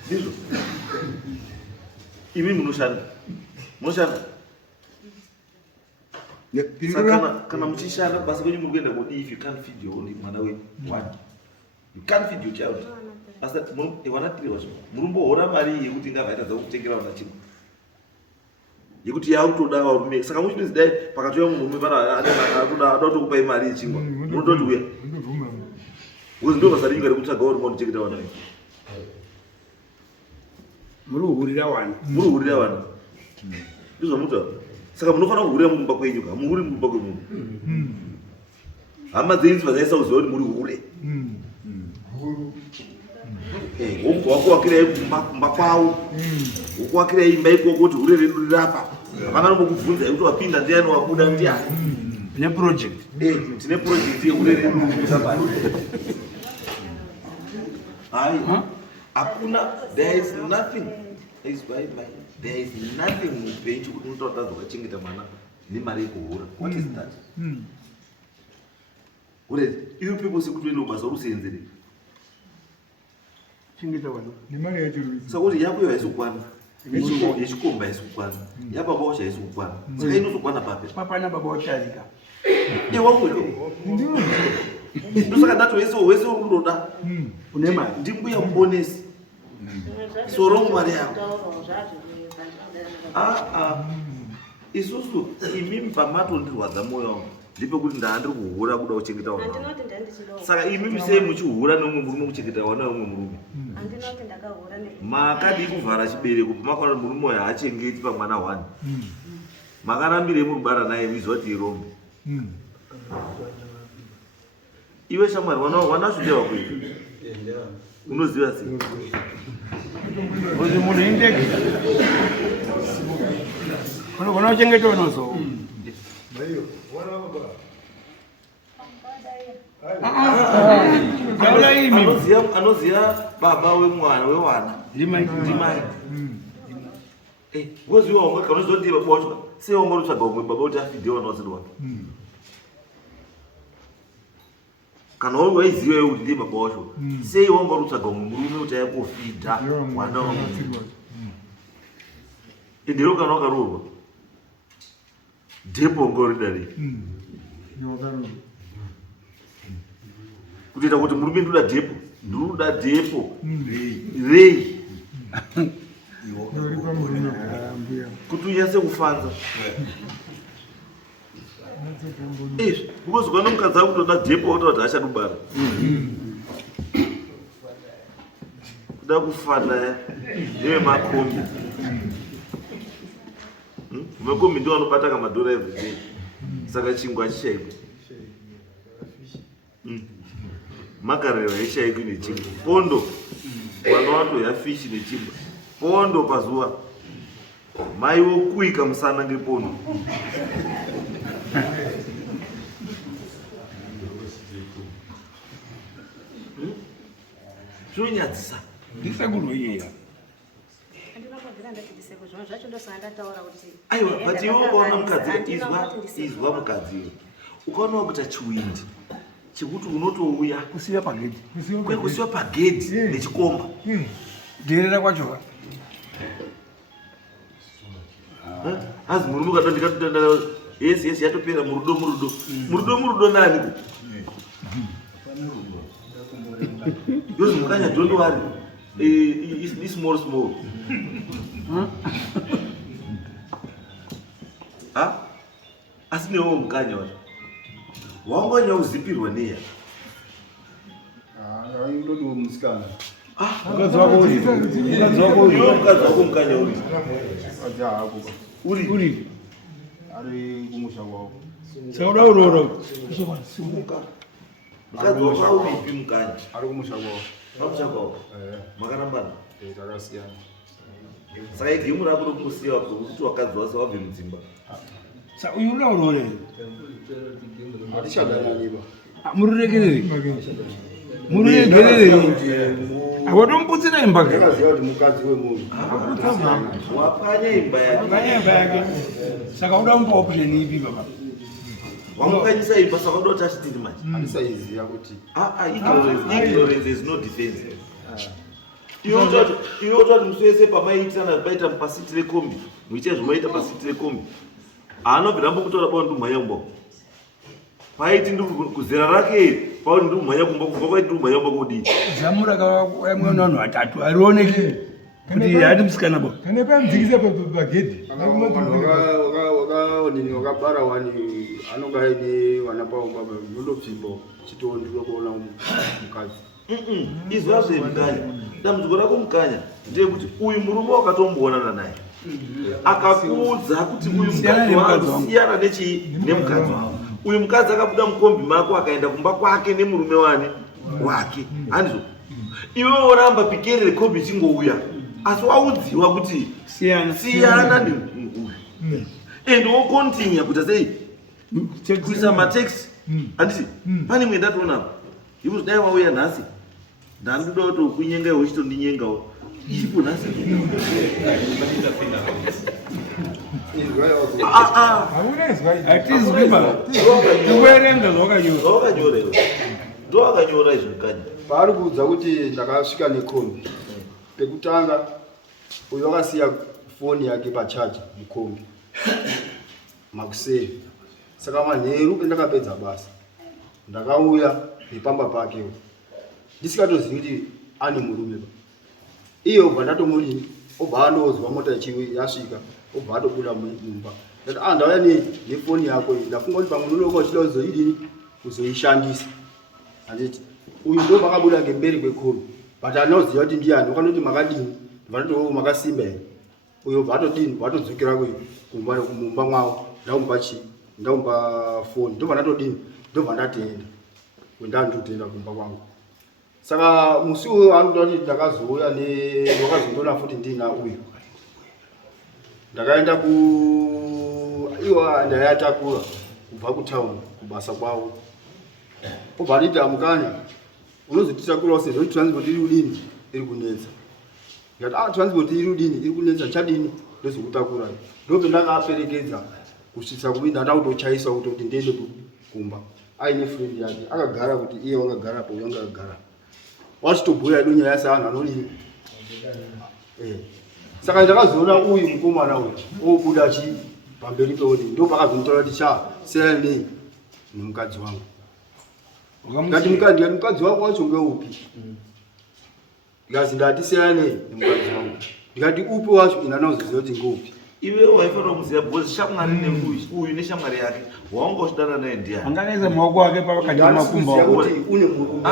ndizvo imi munoshanda saka kana muchishanda basa kwenyu muri kuenda kodi if you can't feed your own mwana wenyu one you can't feed your child asi wana tiri vacho murumbohora mari yekuti ngavhaitadza kutengera vana chimwe yekuti yakutoda varume saka muchinozi dai pakatoya munhurume pana ada kutokupai mari yechingwa munototi uya because ndo basa renyika rekutsvaga varume vanochengeta vana venyu Muri kuhurira wana. Ndizvo muta. Saka munofanira kuhurira mumba kwenyu ka. Muri mumba kwenyu. Hama dzenyu vazaisa kuziva kuti muri hure. Wokuwakira kumba kwawo. Wokuwakira imba ikoko kuti hure redu rirapa. Hapana nomukubvunza kuti wapinda ndiani wabuda ndiani. Ne project. Tine project yehure redu rirapa. Hai. Hakuna, there is nothing. There is nothing mupenyu kuti unotaura zvakachengeta mwana nemari yekuhura. What is that? You people sekuti uende kubasa rusenzere. Chengeta wana. Nemari yacho Luis. Saka kuti yako haisokwana. Yechikomba haisokwana. Yapapa wacho haisokwana. Saka inozokwana papi? Papana baba watarika. Wakuyo. Ndosaka ndati wese unoda. Une mari. Ndimbuya mbonesi. Soro mari yako. Isusu imimi pamatondirwadza mwoyo wangu ndipekuti ndandiri kuhura kuda kuchengeta wana. Saka imimi sei muchihura neumwe murume kuchengeta wana weumwe murume? Makadi kuvhara chibereko pamakaona murume uyu haachengeti pamwana hwani. Makarambire muri kubara naye muiziva kuti irombe. Iwe shamwari wana zvidewa kuita. Unoziva sei? Kuti munhu indege. Kuna uchengetwa nozo. Anoziva baba wemwana wewana ndimai. Ngoziva umwe kana unoziva boshwa sei umwe utsvaga umwe baba kuti afidhiwa nosiri wake. Kana waiziva iwe kuti ndiye baba wacho sei wanga utsvaga umwe murume kuti aikofidha mwana wako. Ndiro kana wakaroorwa dhepo ngorida rei kutoita kuti murume ndoda dhepo rei kuti unyase kufanza ukozwa nomukadzi ako kutoda dhepo watoda kuti achadubara kuda kufana nevemakombi makombi ndiwo anobata kamadhora everyday saka chingwa chichaiko makarero haishaiko nechingwa pondo vana vatoya fishi nechingwa pondo pazuva mai wokuika musana ngepondo zvonyadzisa Ndisekuru iyera. aiwa but iwe ukaona mukadzi izwa mukadzi ukaonawo kuita chiwindi chekuti unotouya Kusiya pagedhi. kusiwa pagedhi nechikomba Derera kwacho. hazi murume ukata ndikatotenda yesi yatopera murudo nani yozi mukanya don't worry small asi newo mukanya wacho wanganya uzipirwa neya Ndoti musikana. Mukadzi wako uri. iwe mukadzi wako mukanya uri Aja hapo. Uri. Ari kumusha kwao. Sauda uroro. mukadzi wako auripi mukanya Ari kumusha kwao. pamusha kwako makarambana Takasiyana. saka igemu rako rokusiya kuti wakadzi wase wabve mudzimba Sa uyu uroro. Atichadana niba. Mururegerere. Awatombudzira imba ke. Ndakaziva kuti mukadzi wemunhu. wapanya imba yake Imba yake. Saka uda kumpa option ipi baba? wamukanyisa imba saka uda kuti achitini manje Andisaiziva kuti. ignorance is no defense iwe utoti musi wese pamaitirana paita pasiti rekombi muichai zvomaita pasiti rekombi haanobvira mbokutora bao ndikumhanya kumba paiti kuzera rake pauri ndikumhanya kumba kwaiti ndikumhanya kumba kodii Zamura kamwe vanhu vatatu arioneki kuti hadi musikana bo. Kana pamdzikisa pagedhi. Wakaonini wakabara wani anonga aine vana pavo baba nondopfimba chitondiro kuona mukadzi. izva zvemukanya dambudziko rako mukanya ndeyekuti uyu murume wakatomboonana naye akakuudza kuti uyu mukadzi wako siyana nemukadzi wako uyu mukadzi akabuda mukombi mako akaenda kumba kwake nemurume wake handizvo iwe woramba pikerere kombi ichingouya asi waudziwa kuti siyana neuyu and wokontinya kuita sei kuisa matext handiti pane mwe ndatoona ikuti dai wauya nhasi ndandoda kuti kunyenga uchitondinyengawo ichipo nhasi Atizwi ba. Kuerenga zvakanyora. zvawakanyora ndowakanyora izvi mukanya Paari kuudza kuti ndakasvika nekombi. Pekutanga uyu wakasiya foni yake pachaji mukombi. Makuseri. Saka manheru pendakapedza basa. Ndakauya nepamba pakewo. Ndisikatozivi kuti ane murume. Iyo obva ndatomudini obva andozwa mota ichiwi yasvika obva atobuda mumba. Ndati ndauya nefoni yako iyi ndafunga kuti pamwe unonga uchida kuzoidini kuzoishandisa. Handiti uyu ndo makabuda ngemberi kwekombi but anoziva kuti ndiani wakanoti makadini vanoti makasimba here uyo obva atodini watodzokera kumumba mwavo ndaumba foni ndobva ndatodini ndobva ndatenda kwendandotenda kumba kwangu Saka musi uyo anodati ndakazouya wakazondona futi ndina uyu. Ndakaenda iwa ndayatakura kubva kutown kubasa kwawo. Obva nditi amukanya unozotitakura sezvo transport iri udini iri kunetsa. Ndikati transport iri udini iri kunetsa chadini ndozokutakura. Ndobe ndakaperekedza kusvitsa kuvi ndatakutochaisa kuti ndiende kumba. Aine friend yake akagara kuti iye wakagara po yanga akagara. Wachitobhuya dunya yasanhu anodini. Saka ndakazoona uyu mukomana uyu obuda chi pamberi peoni ndo pakazomutaura kuti siyani nemukadzi wangu. Ngati mukadzi wangu wacho ngeupi? Ndikazi ndati siyani nemukadzi wangu. Ndikati upi wacho ina nauzoziva kuti ngeupi? Iwe waifanira kuziva because shamwari uyu neshamwari yake waungochidana naye ndiani? Anganaiza maoko wake pakati pamakumba kuti une murume.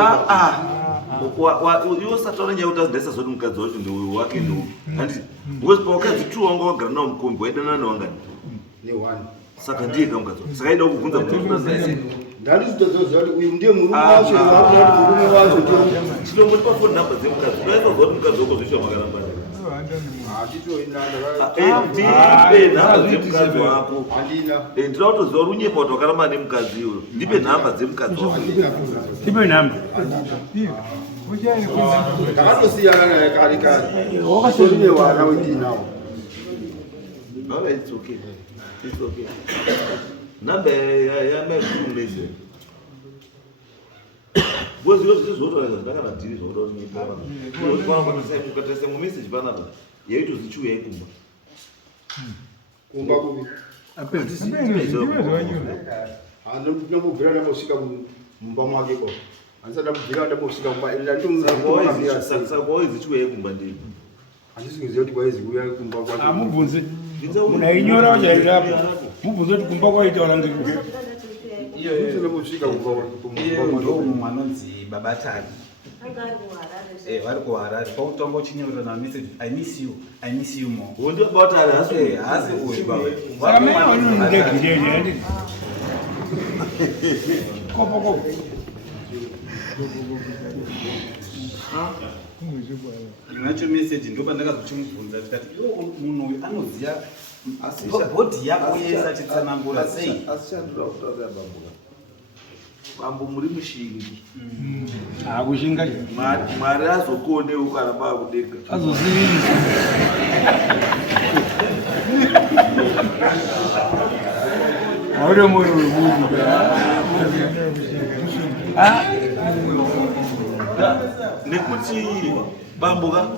Iwe usataura nyaya kuti azindaisa zoti mukadzi wacho ndeuyu wake ndeuyu. Handiti because pawakadzi 2 wanga wagara nawo mukombe waidanana nawangani? Ne1. Saka ndiye kamukadzi wacho. Saka ida kukubvunza kuti unazaise. Ndanditozoziva kuti uyu ndiye murume wacho murume wacho ndiye. Chinomboti pafoni namba dzemukadzi. Unaisa zoti mukadzi wako zvisha makaramba. Nhamba dzemukadzi wako. Ndinoda kutoziva kuti unyepa kuti wakaramba nemukadzi iwoyo. Ndipe nhamba dzemukadzi wako. Tipe nhamba. Ndakatosiyana naye kare kare. Wakatori newana wendinawo. Alright, it's okay. It's okay. Namba yamaikumbeze. Because yours is what I was not going to do. What was me? Because one of the same, but the same message, Banana. You to the true Kumba. Kumba kubi. Ndamubvira ndambosvika mumba mwake ko. Handisati ndamubvira ndambosvika mumba enda ndomuramira saka kwaizi chiwe kumba ndini. Handisi kuziva kuti kwaizi kuuya kumba kwake. Amubvunze. Munhu ainyora uchaitapo. Mubvunze kuti kumba kwaitaura ngekuti. Iye ndambosvika kumba ndo mumwe anonzi Babatani. Vari kuHarare. Pakutonga uchinyorera message I miss you more. Undi Babatani hasi uyu baba. Saka mimi wanondegideni handi. Kopo. Nacho message ndo pandakazochimubvunza tikati munhu uyu anoziya bhodhi yako yese achitsanangura sei. Asichandura kutaura bambuka. Bambu muri mushingi. Kushinga. Mwari azokone ukaramba kudenga. Azozivisa. Aure moyo wemuntu. Nekuti bambuka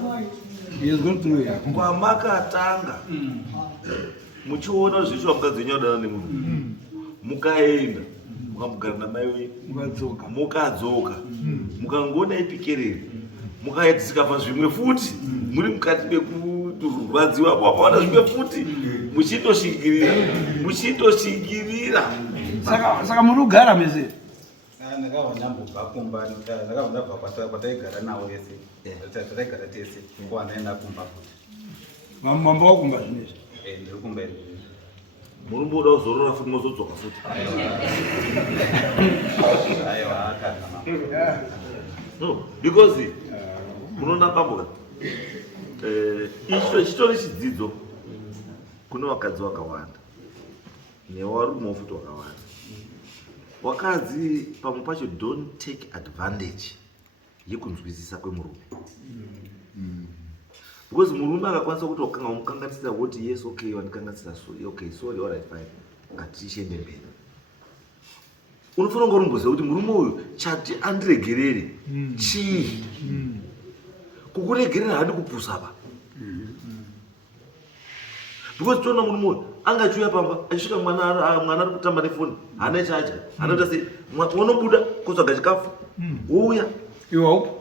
He is going through it. kwamakatanga muchiona zvichwa mukadzi wenyu adana nemunhu mukaenda mukamugara namai wenyu mukadzoka mukangoona ipikereri mukaitisika pazvimwe futi muri mukati mekurwadziwa papaona zvimwe futi muchitoshingirira. Saka muri kugara mese. Ndakabva ndambobva kumba ndakabva ndabva kwataigara nawo yese tataigara tese kwandaenda kumba futi. Mamba wakumba zvinezvi. Ndiri kumba izvi. Muri mboda kuzorora futi mozodzoka futi. Aiwa akana. No, because munoona bambuka chitori chidzidzo kune vakadzi vakawanda nevarume futi vakawanda. Wakadzi pamwe pacho don't take advantage yekunzwisisa kwemurume. Because murume akakwanisa kuti wakanga wamukanganisira woti yes okay wandikanganisira okay sorry alright fine ngatichiende mberi. Unofanira kungorumboziva kuti murume uyu chati andiregerere chii. Kukuregerera handi kupusa pa. Because tona murume uyu angachiuya pamba achisvika mwana ari kutamba nefoni hana chacha anoita sei unobuda kutsvaga chikafu wouya iwo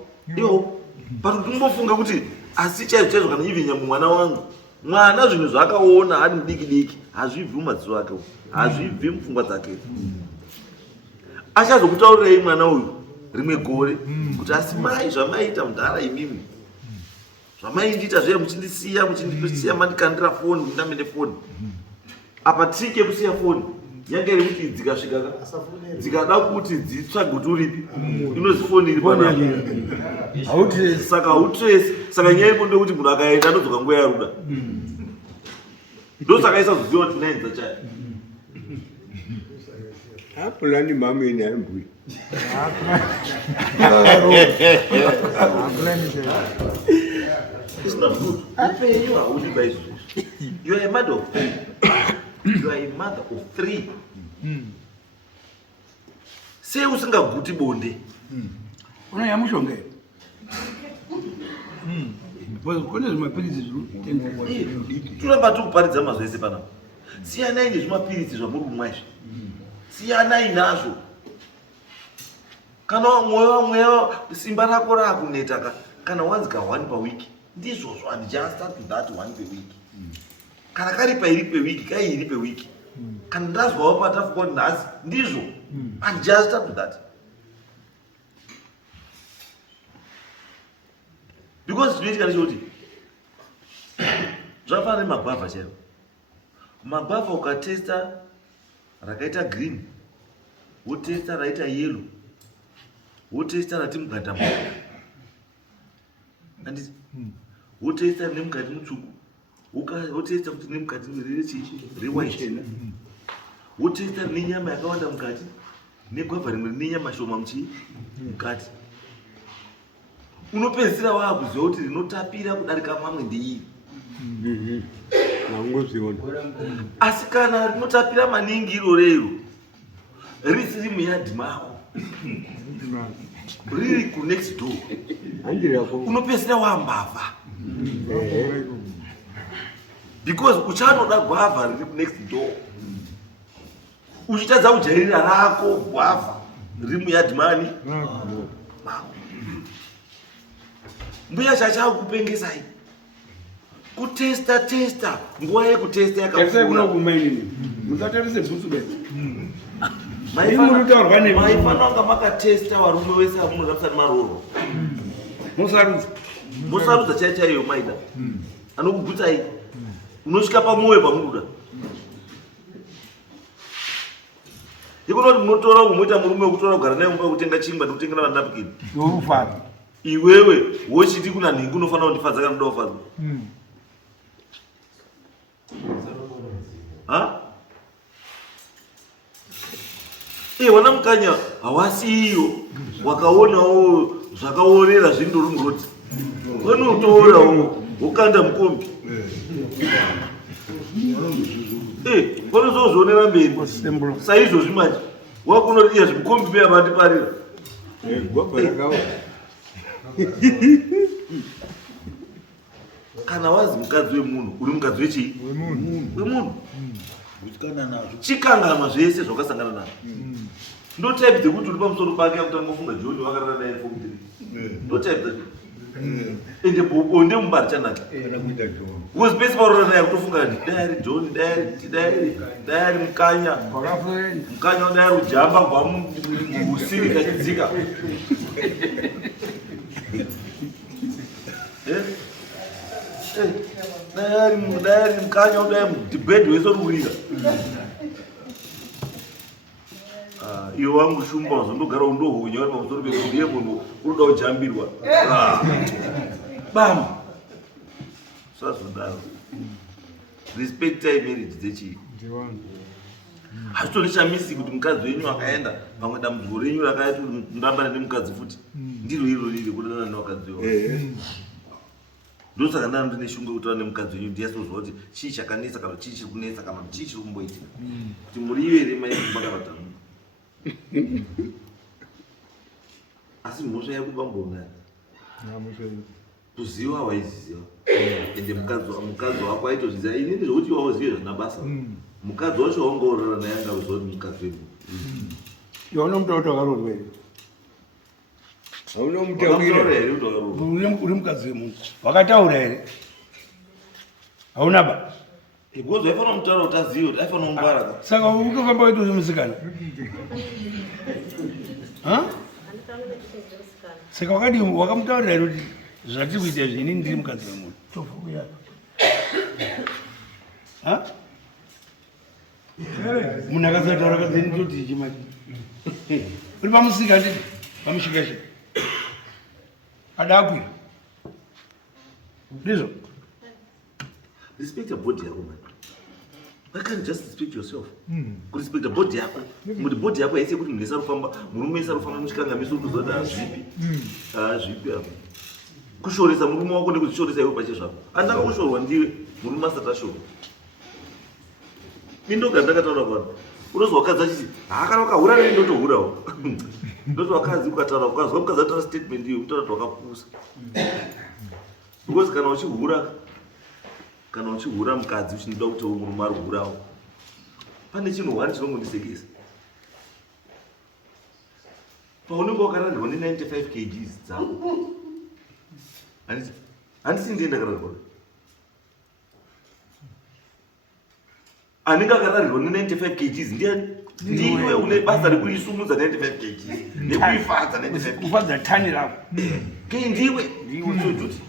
but kuti umbofunga kuti asi chaizvo kana ivinya mumwana wangu mwana zvinhu zvaakaona ari mudiki diki hazvibvi mumadziso ake hazvibvi mupfungwa dzake. Achazokutaurirai mwana uyu rimwe gore kuti asi mai zvamaita mudhara imimi zvamaindiita zviya muchindisiya mandikandira foni ndamende foni apa tike kusiya foni Yange iri kuti dzikasvika dzikada kuti dzitsvage kuti uripi inozifoniri panapa. Auti Saka utrace saka nyaya iripo ndekuti munhu akaenda anodzoka nguva yaruda. Ndosaka isazoziva kuti nainza chaya. Apulani mama ine ambui. It's not good. You are only by you are a mother of 3. You are a mother of 3. Sei usingaguti bonde. unoyamushonge. Kone zvimapirisi zviri Turamba tikuparidza mazvo ese panapa. Siyanai nezvimapirisi zvamuri kumwa izvi. Siyanai nazvo. Kana mweya simba rako rakuneta kana wanzika 1 per week. Ndizvozvo and just start with that 1 per week. Kana kari pairi per week kairi per week. Kana ndazvawo patafuka nhasi ndizvo and just start with that. Because zvinoitika ndechekuti zvakafanana nemagwavha chaiwo. Magwavha ukatesta rakaita green, wotesta raita yellow, wotesta rati mugandambuka, handiti wotesta nemukati mutsvuku, wotesta kuti nemukati rewhite, wotesta nenyama yakawanda mukati, negwavha rimwe rine nyama shoma mukati. Unopedzisira wakuziva kuti rinotapira kudarika mamwe ndeiri. Asi kana rinotapira maningi irorero risiri muyadhi mako riri kunext door unopedzisira wambavha because uchanoda gwavha riri kunext door uchitadza kujairira rako gwavha riri muyadhi mani mako. Mbuya chachakupengesai kutesta nguva yekutesta maifana wanga makatesta varume wese amunoda musati marorwa mosarudza chaichaiyo maida anokugutsai unosvika pamwoyo pamunoda ikunoti munotora kumuita murume wekutora kugara naye mumba wekutenga chingwa nekutengera vanapikini iwewe wochiti kuna nhingi unofanira kundifadza kana unoda kufadzwa. Wana mukanya hawasiyo wakaonawo zvakaorera zvindori muroti vanotorawo wokanda mukombi vanozozvionera mberi saizvozvi manje wakunoriya zvimukombi meya vandiparira kana wazi mukadzi wemunhu uri mukadzi wechii wemunhu chikanganwa zvese zvakasangana nazvo ndotype dzekuti uri pamusoro pake akutanga kufunga joni wakarara naye fomudiri ndotype dzacho ende bonde mubari chanaka because pese parora naye kutofunga dayari joni dayari mukanya dayari ujamba gwamusiri kachidzika dayari mukanya dayari debate wese ururira iwe wangu shumba wazondogara undohunya uri pamusoro pekuti iye munhu unoda kujambirwa bam sazodaro respectai marriage dzechii hazvitori chamisi kuti mukadzi wenyu akaenda pamwe dambudziko renyu rakaiti ndambane nemukadzi futi ndiro iro riri kudana nevakadzi wavo ndosaka ndano ndine shungu kutaura nemukadzi wenyu ndiyasozva kuti chii chakanesa kana chii chiri kunesa kana chii chiri kumboitika kuti muri iwe here maimba kana tamu asi mhosva yakubambona kuziva hawaiziziva ende mukadzi wako aitozviziva ini ndizvokuti iwawo zive zvina basa mukadzi wacho waungaurara naye angauziva kuti mukadzi wemunhu iwe unomutaura kuti wakarorwa here haunamutaura here kuti wakarorwa uri mukadzi wemunhu wakataura here hauna ba because waifanira mutaura kuti azive kuti aifanira kungwara saka ukafamba waitozvi musikana saka wakadii wakamutaurira here kuti zvatiri kuita izvi inini ndiri mukadzi wemunhu tofa kuyapa munhu akasataura kadzeni toti chimati uri pamusika nditi pamushikasha adakwira ndizvo. Respect your body yako man. Why can't you just respect yourself? Respect your body yako. Muri body yako haisi kuti munhu esarufamba, murume esarufamba mushikanga miso kuzoti azvipi. Azvipi hapo. Kushoresa murume wako ndikushoresa iwe pache zvako. Andaka kushorwa ndiwe murume asatashorwa. Mindoga ndakataura kwano. Unozwa wakadzi achiti kana wakahura neni ndotohurawo. Ndoti wakadzi ukataura ukazwa mukadzi ataura statement iyo utaura kuti wakapusa. Because kana uchihura mukadzi uchinoda kuti murume ari kuhurawo, pane chinhu wani chinongondisekesa. Paunenge wakararwa ne95 kg dzako, handisi ndiye ndakararwa. Anenge akararwa ne95 kg ndiwe une basa rekuisumudza 95 kg nekuifadza 95 kg. Kufadza tani rako. Ndiwe unojuti.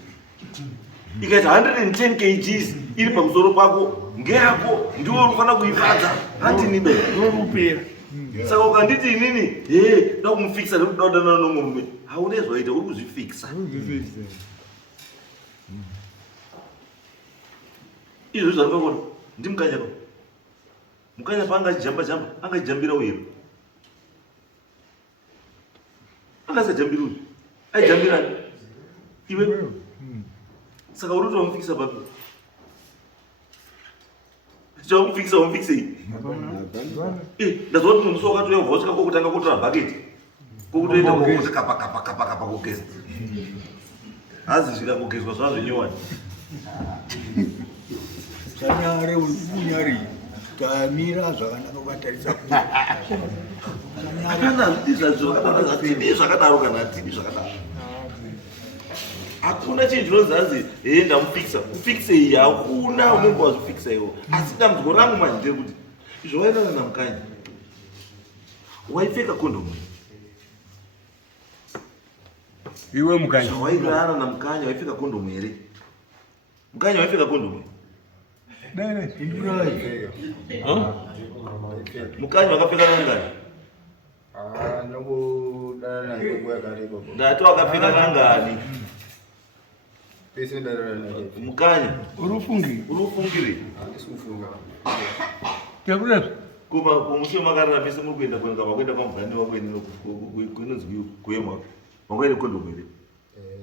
Ikaita 110 kg iri pamusoro pako ngeyako ndiwe unofana kuifadza handinibe ndorupera. Saka ukanditi inini da kumufikisa nekudaudana nomurume haune zvaita uri kuzvifikisa. Izvo zvarikakona ndimukanyako mukanya paanga achijamba anga achijambira uyero anga asajambira uyu aijambirani iwe. Saka uri kutomufikisa papi? Chamufikisa umufikisei? Ndazwa kuti musi wakati uyavhosvika kokutanga kutora bhaketi kokutoenda kokuti kapa kogeza. Hazi zvikangogezwa zvazvinyowani. Sanyare unyari tamira zvakanaka ukatarisa. Akana zvakadaro zvakadaro kana ativi zvakadaro. Hakuna chinhu chinonzi ndamufikisa. Kufikisa iyi hakuna unenge wazvifikisa iwo. Asi dambudziko rangu manje ndekuti izvo wairana namukanya waipfeka kondomu. Iwe mukanya. Wairana namukanya waipfeka kondomu here? Mukanya waipfeka kondomu? Nene, indura waipfeka. Mukanya wakapfeka nangani? Ndakudana naye nguva yakareba. Ndati wakapfeka nangani? Pese ndadana naye. Mukanya urufungiri Handisufunga. tekudazvo kuma kumusi makarara pese muri kuenda kwenga makuenda pamugani wako ine kunonzi kuyema wangoenda kondomu here?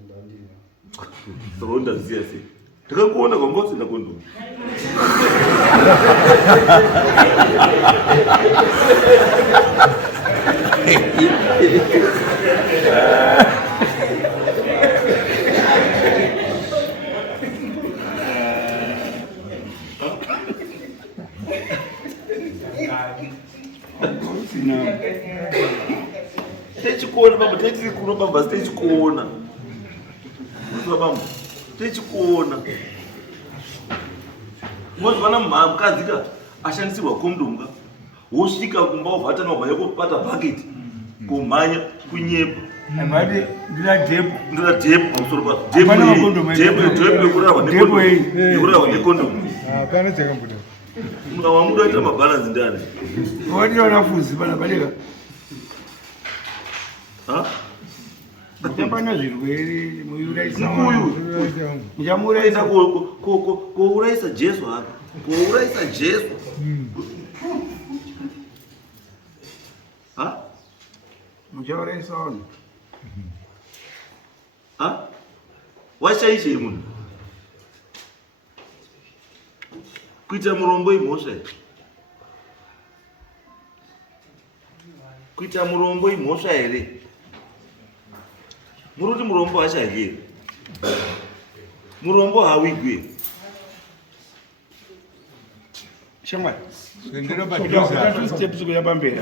Ndandina. Saka undaziya sei? Ndakakuona kwangosina kondomu. Techikuona baba, techikuona baba, techikuona. Baba, techikuona. Mozwana mukadzi ka ashandisirwa kondomu ka wosvika kumba wobvatana wabva yakubata bhaketi kumhanya kunyepa amati ndina depo pamusoro pazo depo yekurarwa nekondomu. Hapana chakambuda. Wamuda waita mabhalansi ndani wationa fuzi pana padeka tapana zvirwere muuraisa muchamuuraisa kouraisa jesu haka kouraisa jesu muchauraisa vanhu washaishei munhu kuita murombo imhosva here? Kuita murombo imhosva here? Muruti murombo hashadyi here? Murombo hawigwi. shamwari Sendera padhuza. steps kuya pamberi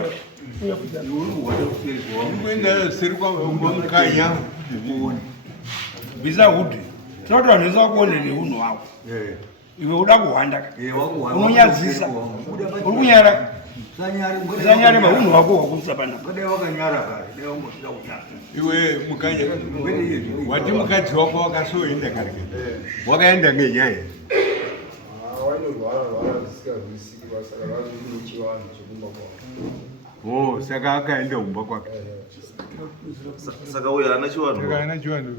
Ukwenda seri kwa mukanya. bvisa hudhi tinoti vanhu vese vakuone neunhu hwako iwe uda kuhwanda unonyadzisa uri kunyara zanyarema unhu hwako hwakumisa panapa. Iwe mukanya. Wati mukadzi wako wakasoenda kare. Wakaenda ngenyaya. vanorwara zvisingarwisiki vasaka vane chivanhu chekumba kwavo. Saka akaenda kumba kwake. Saka uyo haana chivanhu. Saka haana chivanhu.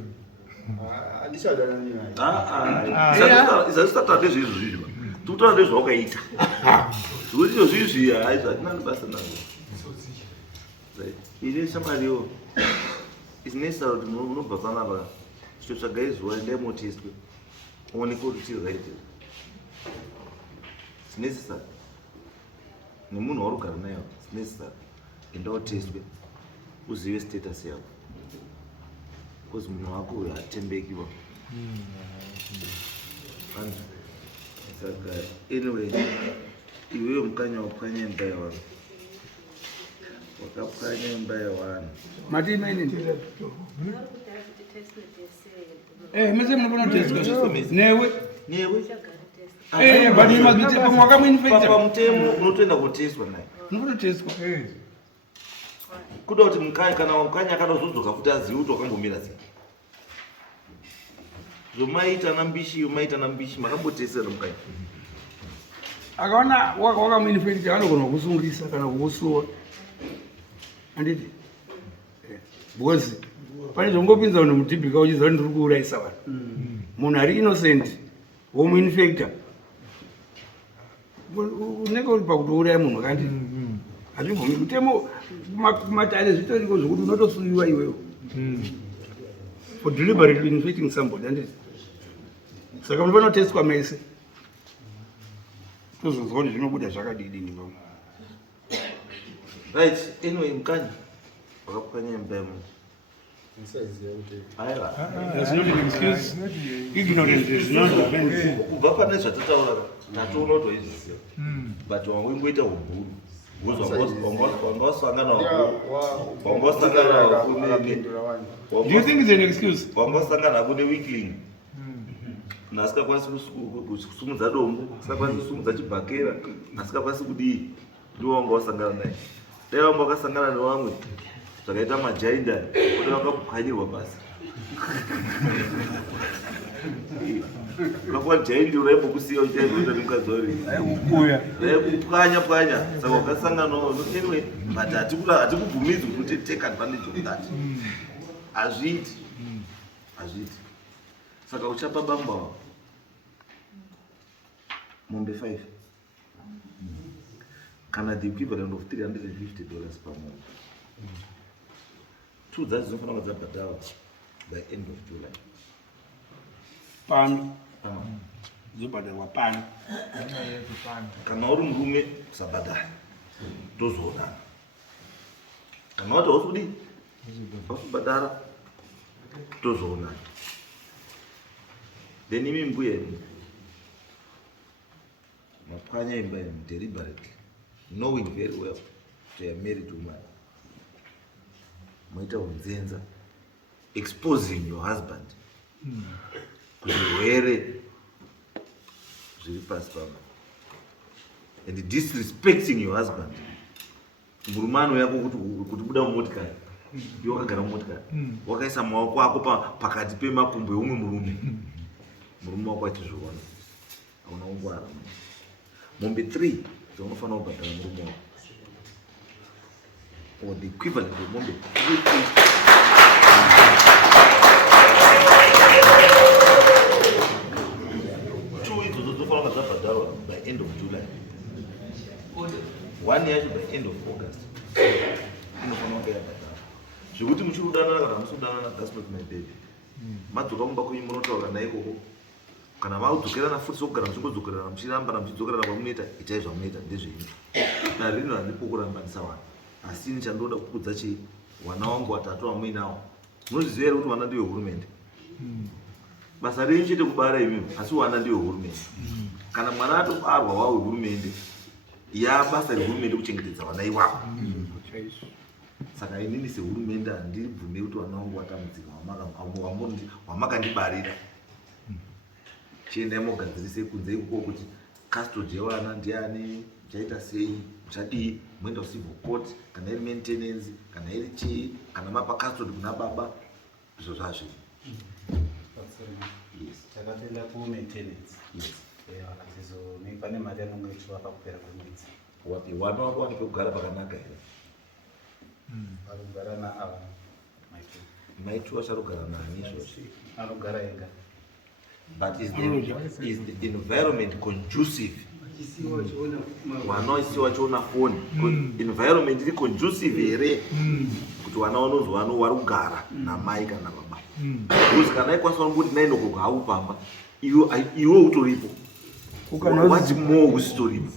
Handichadanani naye. Izazvisatatu zvezvizvi. Tutaura nezvawakaita. Zvekuti izvozvizvi hatina basa nazvo. Ine shamariwo. Izinesa kuti munobva panapa. Chitotsvagai zuva endai motestwe. Uoneke kuti chii zvaitika. Necessary. Nemunhu waurugara naye necessary. Enda utestwe. Uzive status yako. Because munhu wako uyu hatembekiwa. Saka anyway, iwewe mukanya wapwanya imba yavanhu. Wakapwanya imba yavanhu. Mati maini. Mese munofana kutestwa. Newe. But you must be taken mwaka mwinfected. Papa mutemo unotoenda kutestwa naye. Unofana kutestwa. Kuda kuti mukanya kana mukanya akadozodzoka kuti azive kuti wakambomira sei. Zomaita nambishi makambotesera mukanya. Akaona wakamuinfected anogona kukusungisa kana kukusuwa. Anditi. Because pane zvongopinza munhu mudhibhika uchiziva ndiri kuuraisa vanhu. Munhu ari innocent womuinfecta. Unenge uri pakutouraya munhu kandi. Hazvibvumi mutemo kumatare zvitoriko zvokuti unotosuwiwa iwewe. For deliberately infecting somebody, anditi. Saka unofana kutestwa mese. Tozozwa kuti zvinobuda zvakadini ngoma. Right, anyway mukanya. Wakapwanya imba yamunhu. That's not an excuse. Ignorance is not a offense. Kubva pane zvatataura tatoona kuti waizviziva. But wangoita ubhuru. Do you think it's an excuse? Wangosangana kune weakling. Nasikakwanisi kusumudza dombo, asikakwanisi kusumudza chibhakera, asikakwanisi kudii. Ndiwo wangosangana naye. Dai vamwe vakasangana nevamwe zvakaita majainda, kuti vakapwanyirwa basi. Ukakuwa jaindi uraibokusiya uchaizvoita nemukadzi wari. Kupwanya. Saka wakasangana anyway, but hatikubvumidzi kuti take advantage of that. Hazviiti. Saka uchapa bamba mombe 5. Kana the equivalent of $350 per month. 2 dzacho dzinofanira kuva dzabhadharwa by end of July. Pano. Dzobhadharwa pano. Kana uri murume usabhadhara. Tozoonana. Kana wati hausi kudii? Hausi kubhadhara. Tozoonana. Then imi mbuya imi. Mapwanya imba imi deliberately. Knowing very well that you are married woman. Maita unzenza. Exposing your husband. Kuzvirwere zviri pasi pano. And disrespecting your husband. Murumano yako kuti buda mumotikari. Ndiwo wakagara mumotikari. Wakaisa maoko ako pakati pemakumbo eumwe murume. Murume wako achizviona. Hauna ungwara. Mombe 3 dzaunofanira kubhadhara murume wako. Or the equivalent of mombe 2 idzodzo dzofanira dzabhadharwa by end of July. 1 yacho by end of August. Inofanira kunge yabhadharwa. Zvekuti muchirudanana kana musudanana, that's not my baby. Madzoka mumba kwenyu munotaura naye ikoko. Kana vaudzokerana futi sokugara muchingodzokerana muchirambana muchidzokerana kwamunoita, itai zvamunoita ndezvenyu. Narino handipo kurambanisa vanhu. Asi nichandoda kukudza chii, wana wangu watatu wamuinawo. Munozviziva here kuti wana ndiwe hurumende. Basa renyu chete kubara imimi, asi wana ndiwe hurumende. Kana mwana atobarwa wawe hurumende, basa rehurumende kuchengetedza vana ivavo. Saka inini sehurumende handibvume kuti wana wangu watambudzika wamakandibarira. Chiendai mogadzirise kunze ikoko kuti custody yevana ndiani, chaita sei, uchadii, muenda civil court, kana iri maintenance, kana iri chii, kana mapa custody kuna baba, izvo zvazvo. Takapenda ku maintenance. Yes. Akazizo pane mari anongoitwa pakupera kwemwedzi. Wapi wana wako wani pekugara pakanaka here? Arikugara naava maitu. Maitu acharogara nani izvozvo? Anogara ega. But is the environment conducive? Wana wasi wachiona phone. Environment is conducive here? Kuti wana wanonzi wano warugara namai kana baba. Because kana ikwanisa kuti naino kugaupamba iwe utoripo. What more usitoripo?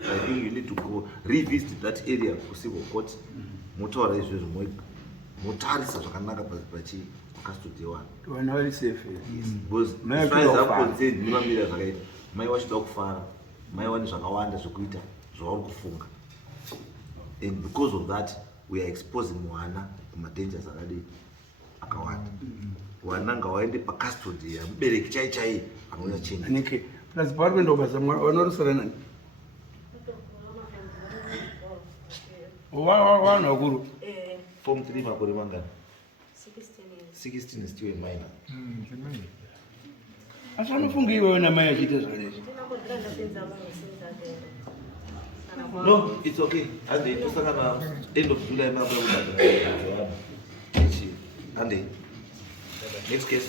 I think you need to go revisit that area kusivo court. Motora izvozvo motarisa zvakanaka pachi custody one. Vana vari safe. Because as far as I'm concerned, nimamira zvakaita. Mai wachida kufara, mai wani zvakawanda zvokuita zvauri kufunga. And because of that, we are exposing mwana kumadangers akawanda. Wana ngawaende pacustody ya mubereki chai anouya chini. Anike, plus pari kuenda kubasa vanorasara nani? Wana wakuru. Form 3 makore mangana? 16 years. 16 is still a minor. Asi vanofunga iwewe namai achiita zvakanezvi? No, it's okay. Ande, tosangana end of July mara kuda Ande. Next case.